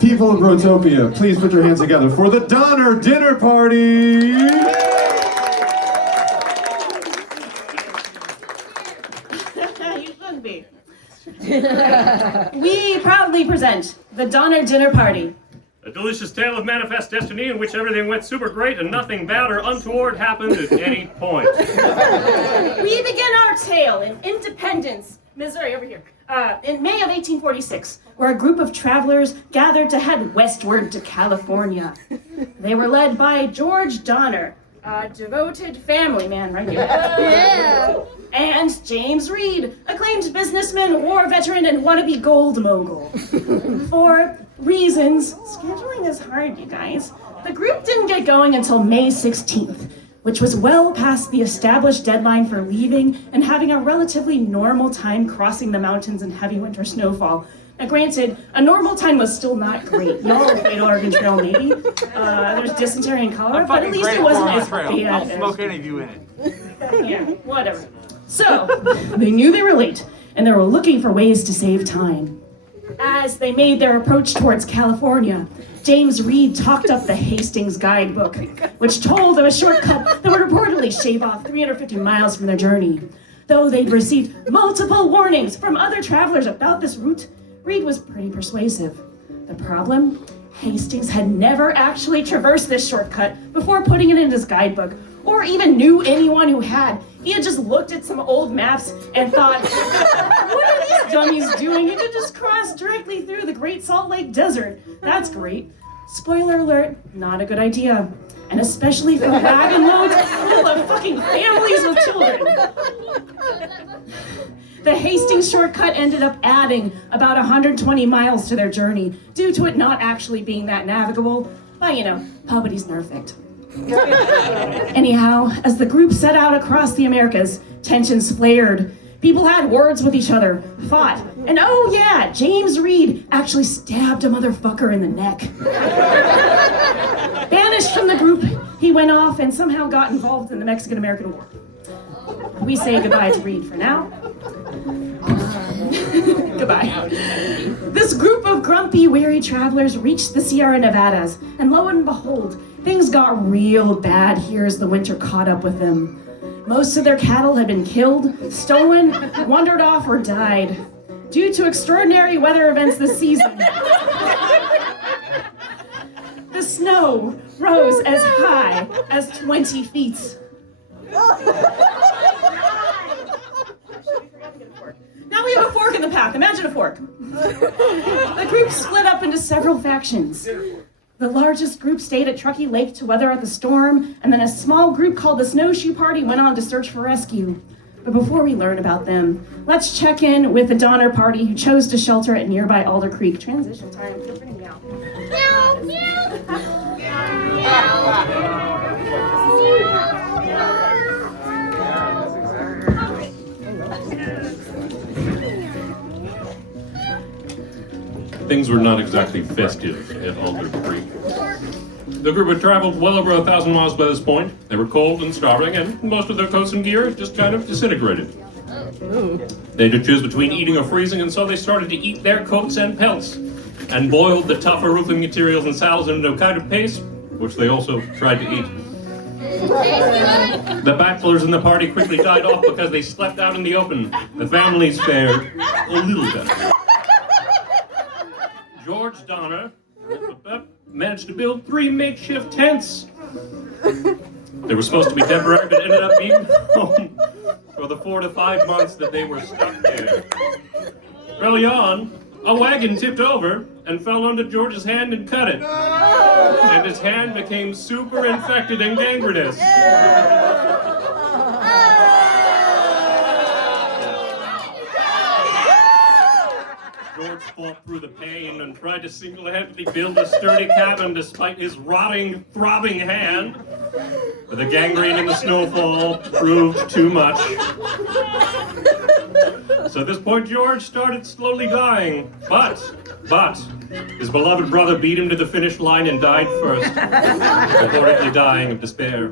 People of Rotopia, please put your hands together for the Donner Dinner Party! You shouldn't be. We proudly present the Donner Dinner Party. A delicious tale of manifest destiny in which everything went super great and nothing bad or untoward happened at any point. We begin our tale in Independence, Missouri, over here, in May of 1846, where a group of travelers gathered to head westward to California. They were led by George Donner, a devoted family man right here. Yeah. And James Reed, acclaimed businessman, war veteran, and wannabe gold mogul. For reasons, scheduling is hard, you guys. The group didn't get going until May 16th, which was well past the established deadline for leaving and having a relatively normal time crossing the mountains in heavy winter snowfall. Now granted, a normal time was still not great. Y'all were Fatal Oregon Trail, maybe. There's dysentery and cholera, but at least it wasn't as bad. I'll smoke any of you in it. Yeah, whatever. So, they knew they were late, and they were looking for ways to save time. As they made their approach towards California, James Reed talked up the Hastings guidebook, which told of a shortcut that would reportedly shave off 350 miles from their journey. Though they'd received multiple warnings from other travelers about this route, Reed was pretty persuasive. The problem? Hastings had never actually traversed this shortcut before putting it in his guidebook, or even knew anyone who had. He had just looked at some old maps and thought, what are these dummies doing? You could just cross directly through the Great Salt Lake Desert. That's great. Spoiler alert, not a good idea. And especially for wagon loads full of fucking families with children. The Hastings shortcut ended up adding about 120 miles to their journey due to it not actually being that navigable. But you know, nobody's perfect. Anyhow, as the group set out across the Americas, tensions flared. People had words with each other, fought, and oh yeah, James Reed actually stabbed a motherfucker in the neck. Banished from the group, he went off and somehow got involved in the Mexican-American War. We say goodbye to Reed for now. Goodbye. This group of grumpy, weary travelers reached the Sierra Nevadas, and lo and behold, things got real bad here as the winter caught up with them. Most of their cattle had been killed, stolen, wandered off, or died due to extraordinary weather events this season. The snow rose as high as 20 feet. Now we have a fork in the path. Imagine a fork. The group split up into several factions. The largest group stayed at Truckee Lake to weather out the storm, and then a small group called the Snowshoe Party went on to search for rescue. But before we learn about them, let's check in with the Donner Party who chose to shelter at nearby Alder Creek. Transition time. Feel free to meow. Meow, meow. Meow. Things were not exactly festive at Alder Creek. The group had traveled well over 1,000 miles by this point. They were cold and starving, and most of their coats and gear just kind of disintegrated. They had to choose between eating or freezing, and so they started to eat their coats and pelts, and boiled the tougher roofing materials and saddles into a kind of paste, which they also tried to eat. The bachelors in the party quickly died off because they slept out in the open. The families fared a little better. George Donner managed to build 3 makeshift tents. They were supposed to be temporary, but ended up being home for the 4 to 5 months that they were stuck there. Early on, a wagon tipped over and fell onto George's hand and cut it. And his hand became super infected and gangrenous. George fought through the pain and tried to single-handedly build a sturdy cabin despite his rotting, throbbing hand. But the gangrene and the snowfall proved too much. So at this point, George started slowly dying. But, his beloved brother beat him to the finish line and died first, reportedly dying of despair.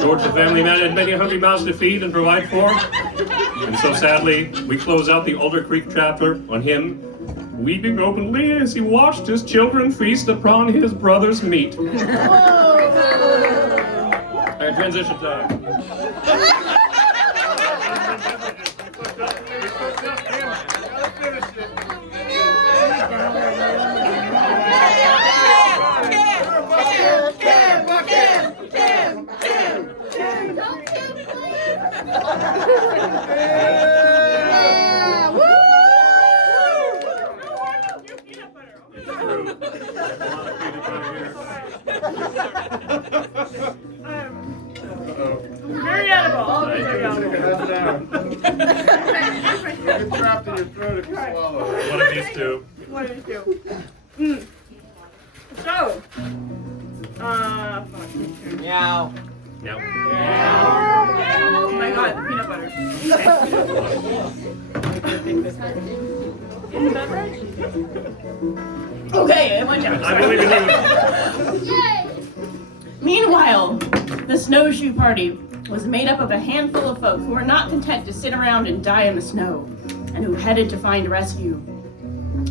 George, the family man, had many hungry mouths to feed and provide for. And so sadly, we close out the Alder Creek chapter on him weeping openly as he watched his children feast upon his brother's meat. Alright, transition time. Very edible. All of these are edible. Get trapped in your throat if you swallow it. One of these two. What did you do? So, Meow. Now. oh my god, peanut butter. Okay, I went down. I believe in you. Meanwhile, the snowshoe party was made up of a handful of folk who were not content to sit around and die in the snow, and who headed to find rescue.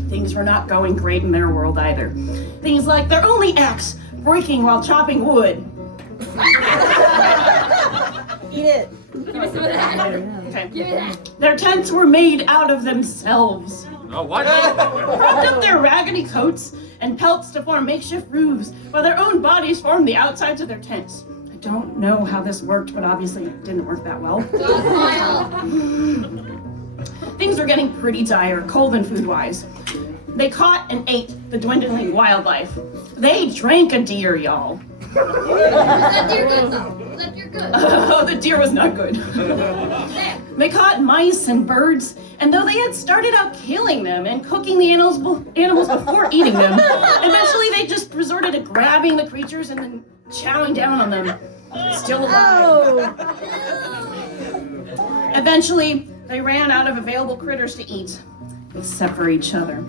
Things were not going great in their world either. Things like their only axe breaking while chopping wood. Eat it. Give me some of that. Okay. Give me that. Their tents were made out of themselves. Oh, what? Wrapped up their raggedy coats and pelts to form makeshift roofs, while their own bodies formed the outsides of their tents. I don't know how this worked, but obviously it didn't work that well. Things were getting pretty dire, cold and food-wise. They caught and ate the dwindling wildlife. They drank a deer, y'all. That deer good though. That deer good. Oh, the deer was not good. They caught mice and birds, and though they had started out killing them and cooking the animals before eating them, eventually they just resorted to grabbing the creatures and then chowing down on them, still alive. Eventually, they ran out of available critters to eat, except for each other.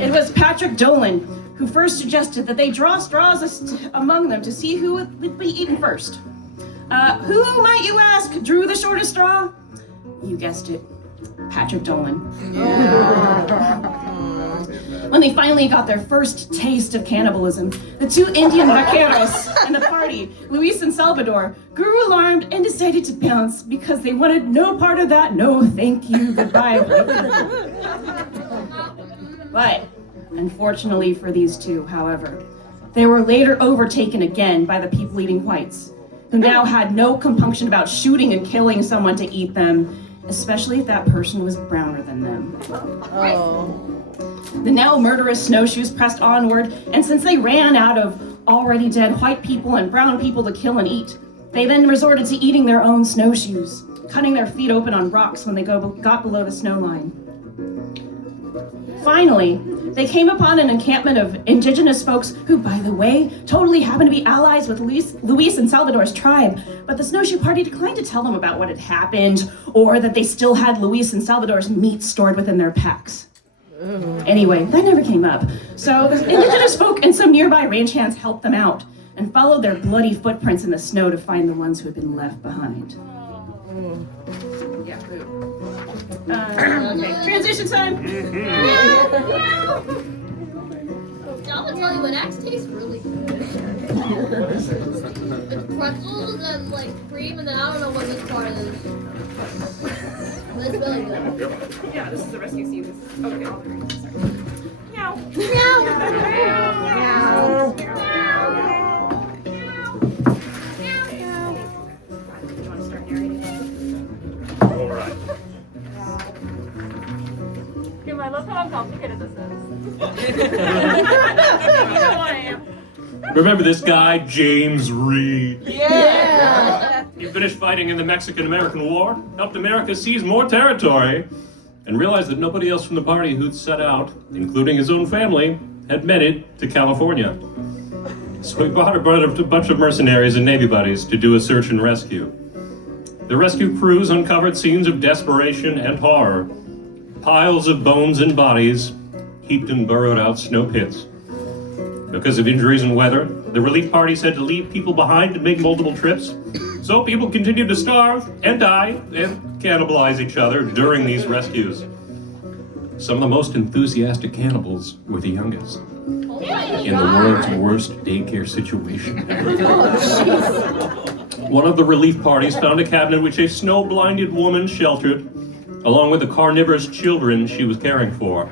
It was Patrick Dolan who first suggested that they draw straws among them to see who would be eaten first. Who, might you ask, drew the shortest straw? You guessed it, Patrick Dolan. When they finally got their first taste of cannibalism, the two Indian vaqueros in the party, Luis and Salvador, grew alarmed and decided to bounce because they wanted no part of that no thank you goodbye. But, unfortunately for these two, however, they were later overtaken again by the people-eating whites, who now had no compunction about shooting and killing someone to eat them, especially if that person was browner than them. The now murderous snowshoes pressed onward, and since they ran out of already dead white people and brown people to kill and eat, they then resorted to eating their own snowshoes, cutting their feet open on rocks when they got below the snow line. Finally, they came upon an encampment of indigenous folks who, by the way, totally happened to be allies with Luis and Salvador's tribe, but the snowshoe party declined to tell them about what had happened, or that they still had Luis and Salvador's meat stored within their packs. Anyway, that never came up. So the indigenous folk and some nearby ranch hands helped them out and followed their bloody footprints in the snow to find the ones who had been left behind. Yeah, poop. Okay, transition time. I'm gonna tell you, an axe tastes really good. With pretzels and like cream, and then I don't know what this part is. But it's really good. Yeah, this is the rescue scene. This is, okay, all the greens. Sorry. Meow. Do you want to start narrating? All right. Kim, I love how complicated this is. Remember this guy, James Reed? Yeah. He finished fighting in the Mexican-American War, helped America seize more territory, and realized that nobody else from the party who'd set out, including his own family, had made it to California. So he brought a bunch of mercenaries and Navy buddies to do a search and rescue. The rescue crews uncovered scenes of desperation and horror. Piles of bones and bodies, heaped in burrowed out snow pits. Because of injuries and weather, the relief parties had to leave people behind and make multiple trips. So people continued to starve and die and cannibalize each other during these rescues. Some of the most enthusiastic cannibals were the youngest. In the world's worst daycare situation ever. One of the relief parties found a cabin in which a snow-blinded woman sheltered, along with the carnivorous children she was caring for,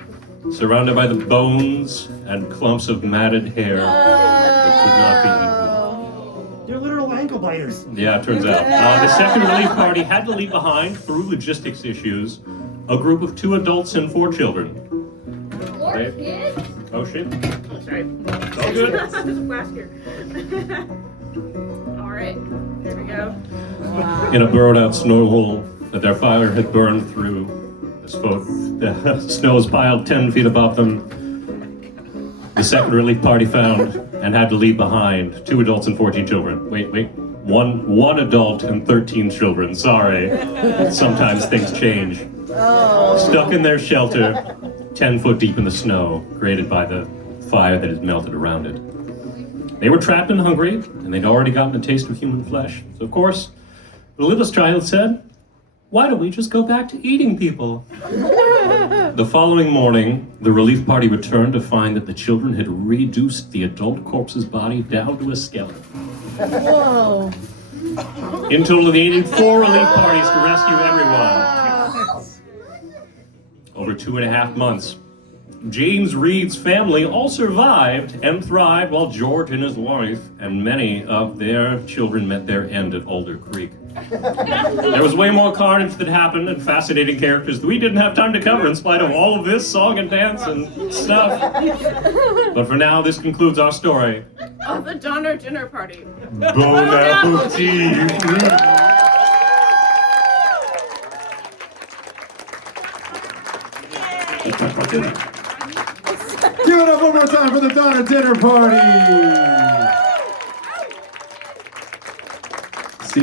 surrounded by the bones and clumps of matted hair that could not be eaten. They're literal ankle biters. Yeah, it turns out. The second relief party had to leave behind, through logistics issues, a group of 2 adults and 4 children. More Okay. kids? Oh shit. Oh, sorry. It's all good. Last year. All right. There we go. In a burrowed out snow hole that their fire had burned through. The snow was piled 10 feet above them. The second relief party found and had to leave behind 2 adults and 14 children. Wait. One adult and 13 children. Sorry. Sometimes things change. Stuck in their shelter, 10 foot deep in the snow, created by the fire that had melted around it. They were trapped and hungry, and they'd already gotten a taste of human flesh. So, of course, the littlest child said, "Why don't we just go back to eating people?" The following morning, the relief party returned to find that the children had reduced the adult corpse's body down to a skeleton. Whoa. In total, they needed 4 relief parties to rescue everyone. Over 2.5 months. James Reed's family all survived and thrived, while George and his wife and many of their children met their end at Alder Creek. There was way more carnage that happened and fascinating characters that we didn't have time to cover in spite of all of this song and dance and stuff. But for now, this concludes our story. Oh, the Donner Dinner Party. Bon appetit! Give it up one more time for the Donner Dinner Party! See